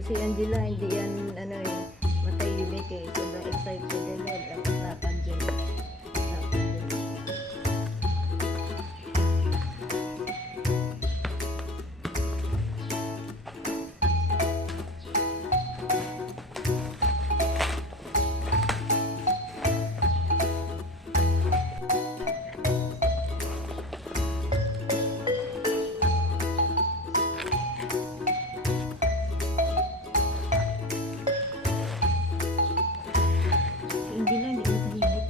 si Angela, hindi yan, ano eh, matahimik eh. Sobrang excited din yan. Lakad dyan. Lakad dyan. Hindi lang, hindi mo tahimik.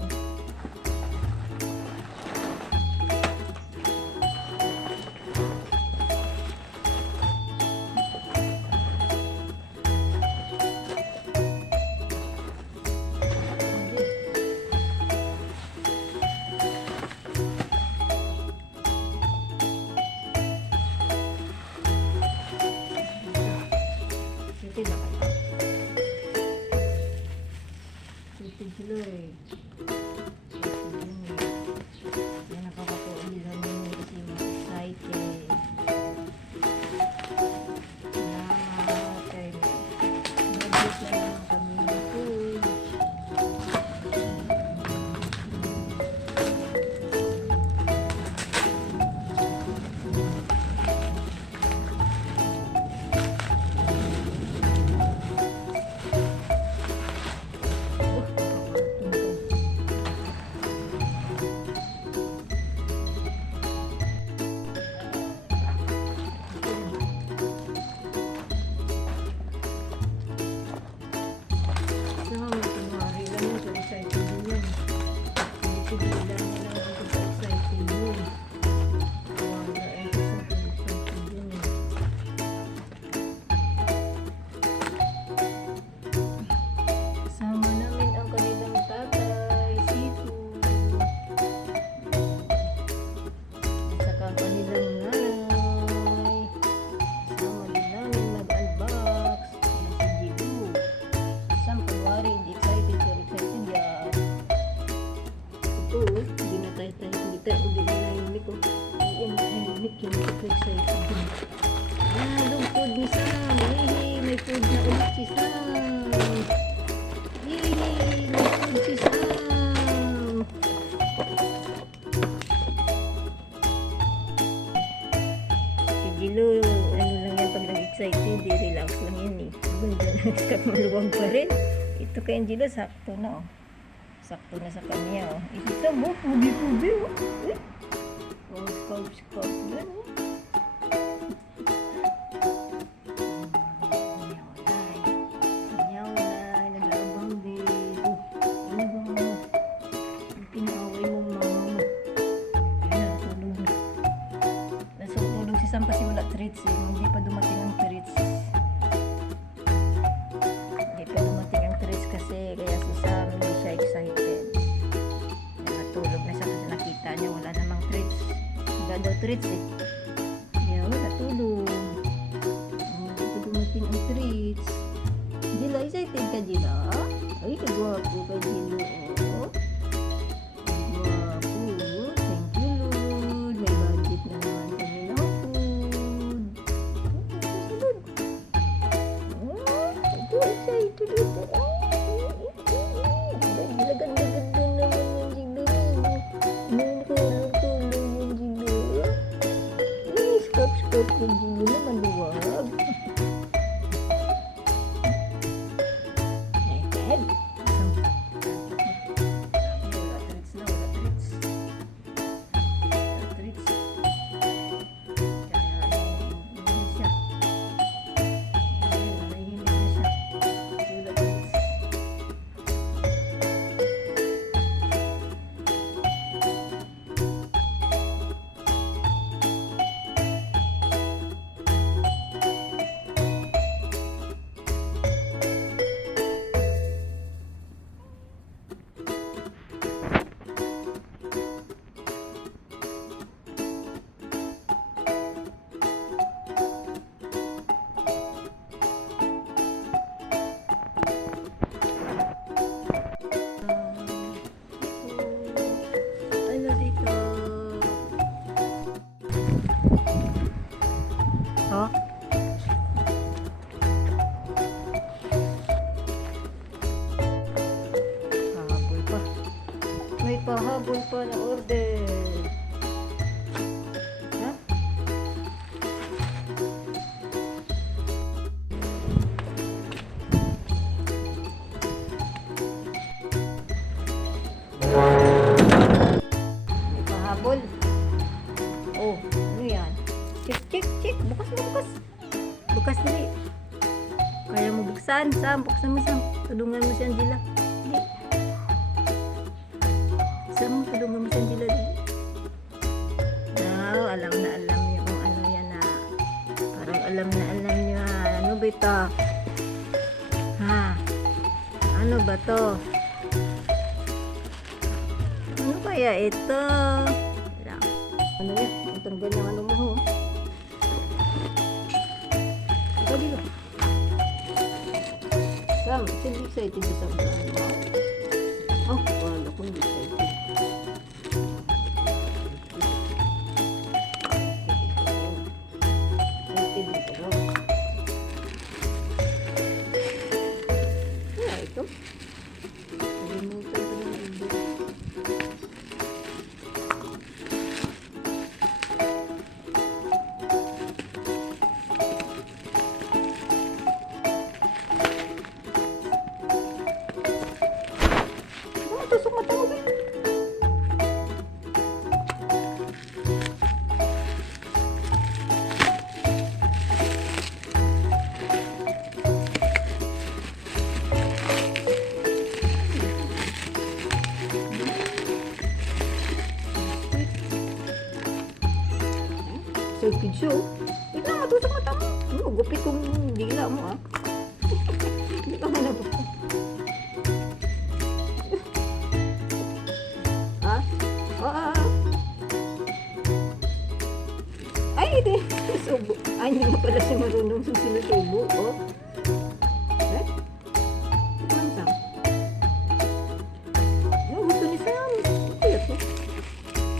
Siti na kayo. Siti sila eh. Yan nakakakuha nila nyo kasi excited. Salamat kayo. Nag-bless na naman kami ng food. Sama namin ang kanilang tatay, Sifu. At saka ang kanilang nanay. Sama din namin mag-unbox. Yan si Jilu. Isang kunwari, hindi excited, pero excited yan. Ito, hindi na tayo, hindi na nahimik ko. Hindi na nahimik, yung ito excited din. Yung food ni Sam. Yay, may food na ulit si Sam. Yay! May food si Sam! Si Gilo, ano lang yan pag nag-excited, relax lang yan eh. Kat maluwag pa rin. Ito kay Angela, sakto na oh. Sakto na sa kanya oh. Ito mo, pubi-pubi oh. Oh, scope na oh. Sam kasi wala treats eh. Hindi pa dumating ang treats. Hindi pa dumating ang treats kasi kaya si Sam hindi siya excited. Natulog na siya kasi nakita niya wala namang treats. Wala daw treats eh. Kaya wala tulog. Hindi pa dumating ang treats. Gila, excited ka Gila? Ay, kagwapo ka Gila oh. Scope yung Gilo na maluwag. Naked. Wala treats na, wala treats. Wala treats. Kaya nahihimik siya. Nahihimik na siya. Kasi wala treats. check. Bukas mo, bukas. Bukas dali. Kaya mo buksan, Sam. Buksan mo, Sam. Tulungan mo si Angela. Dali. Sam, tulungan mo si Angela. Dali. Now, alam na alam niya kung ano yan na. Parang alam na alam niya. Ano ba ito? Ha? Ano ba to? Ano kaya ito? Wala. Ano yan? Ang tanggal ng ano mo ho. Ito dito. Sam, hindi excited ka Sam. Oh, wala ko hindi excited. Excited ka daw. Wala ito. Kalimutan ko na hindi. Tusok mata mo ba? Excited siya oh. Wait lang, matusok mata mo. Gupit kong dila mo ah. Hindi ka man nabuksan. Ay, hindi. Subo. Ay, hindi mo pala siya marunong sa sinusubo. Oh. Eh? Ano Sam? Ano, gusto ni Sam. Ano ito?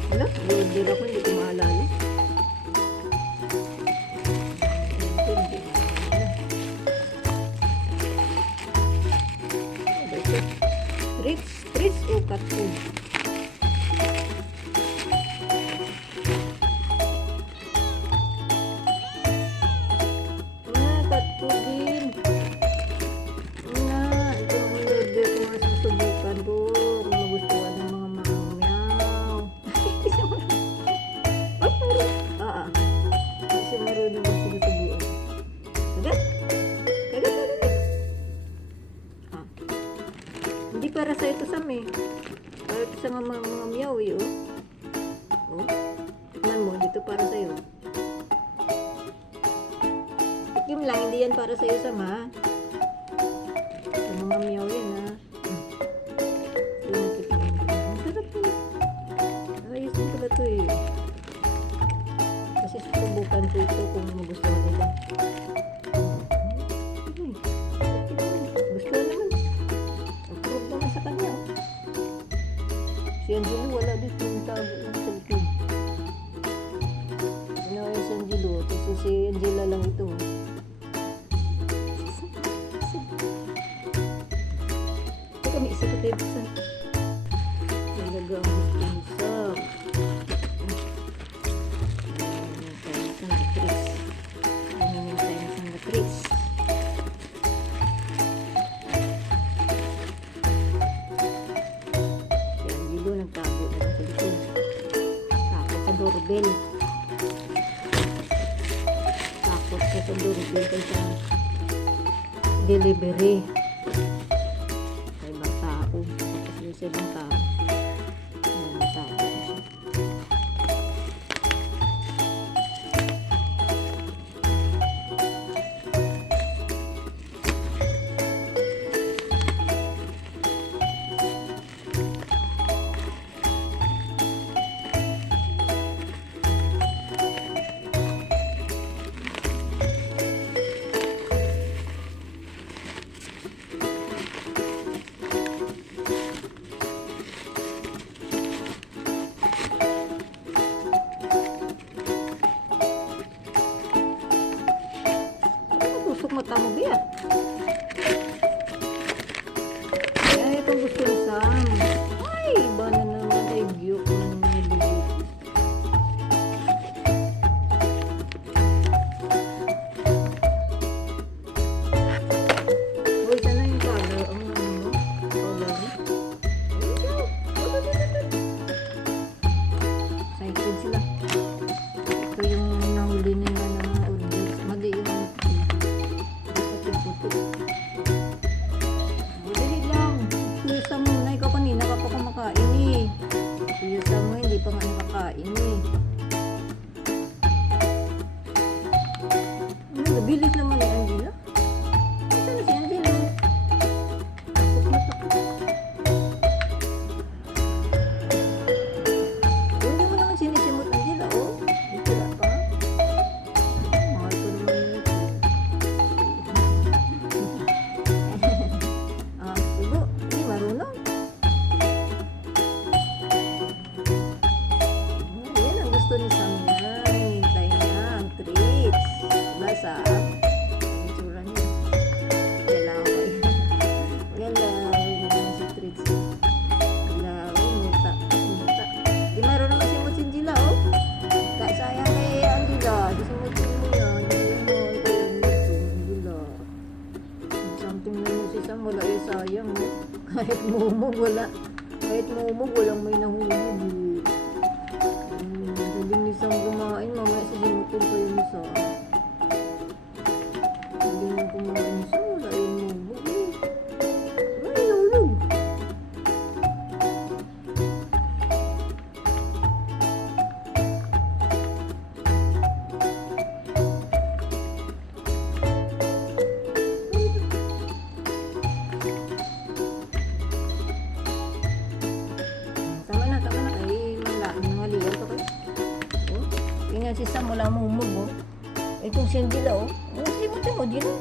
Wala, order ako, hindi ko maalala. Treats o cat food? Cat food din. Ito ang order ko nga susubukan ko kung magustuhan ng mga meow. Isa marunong. Ay, marunong. Isa marunong ang sinusubukan. Agad? Hindi para sa ito Sam eh. Para ito sa mga meow eh oh. Oh. Tikman mo, dito para sa'yo. Tikim lang, hindi yan para sa'yo Sam ha. Sa mga meow yan ha. Ito na tikman. Ang sarap yun. Ayos din pala ito eh. Kasi susubukan ko ito kung magustuhan nila. Si Angelo wala dito yung tago ng cellphone. Ginawa si Angelo, kasi si Angela lang ito. Teka, may isa pa tayo buksan. Talaga ang gusto ni Sam. Ano tayo sa matrix? Nagtago na lang sa likod. Takot sa doorbell. Takot ka sa doorbell kaysa delivery. Sa ibang tao. Tapos sa ibang tao. Nagtago na siya. Tusok mata mo ba yan? Ay, itong gusto ni Sam. Ay, iba na naman ay gyuk na nilibig. Uy, sana yung color. Ang ano mo? Color mo? Excited sila. Ito yung nahuli nila na Bilis naman ni Angela. Saan na si Angela? Takot na takot. Hindi mo naman sinisimot, Angela, oh. Dito na pa. Mahal ko naman ito. Pugo. Hindi marunong. Yan ang gusto ni Sam niya. Hinihintay niya ang treats. Diba, Sam? Ang itsura niya. Galaway. Galaway naman si treats. Galaway, muta. Muta. Di marunong masimot si Angela, oh. Sayang kay Angela. Simutin mo yan. Hindi mo kayo nito, Angela. Something na mo si Sam. Wala yung sayang, oh. Kahit mumog, wala. Kahit mumog, walang may nahulog, eh. Galing ni Sam kumain. Mamaya sisimutin ko yung isa. Galing na kumain ni Sam. Wala yung mumog, eh. Wala yung nahulog. Tama na. Kay maliwan pa kayo. Oh, tingnan si Sam, wala mong umog, oh. Eh, kung si Angela, oh. Simutin mo, Angela.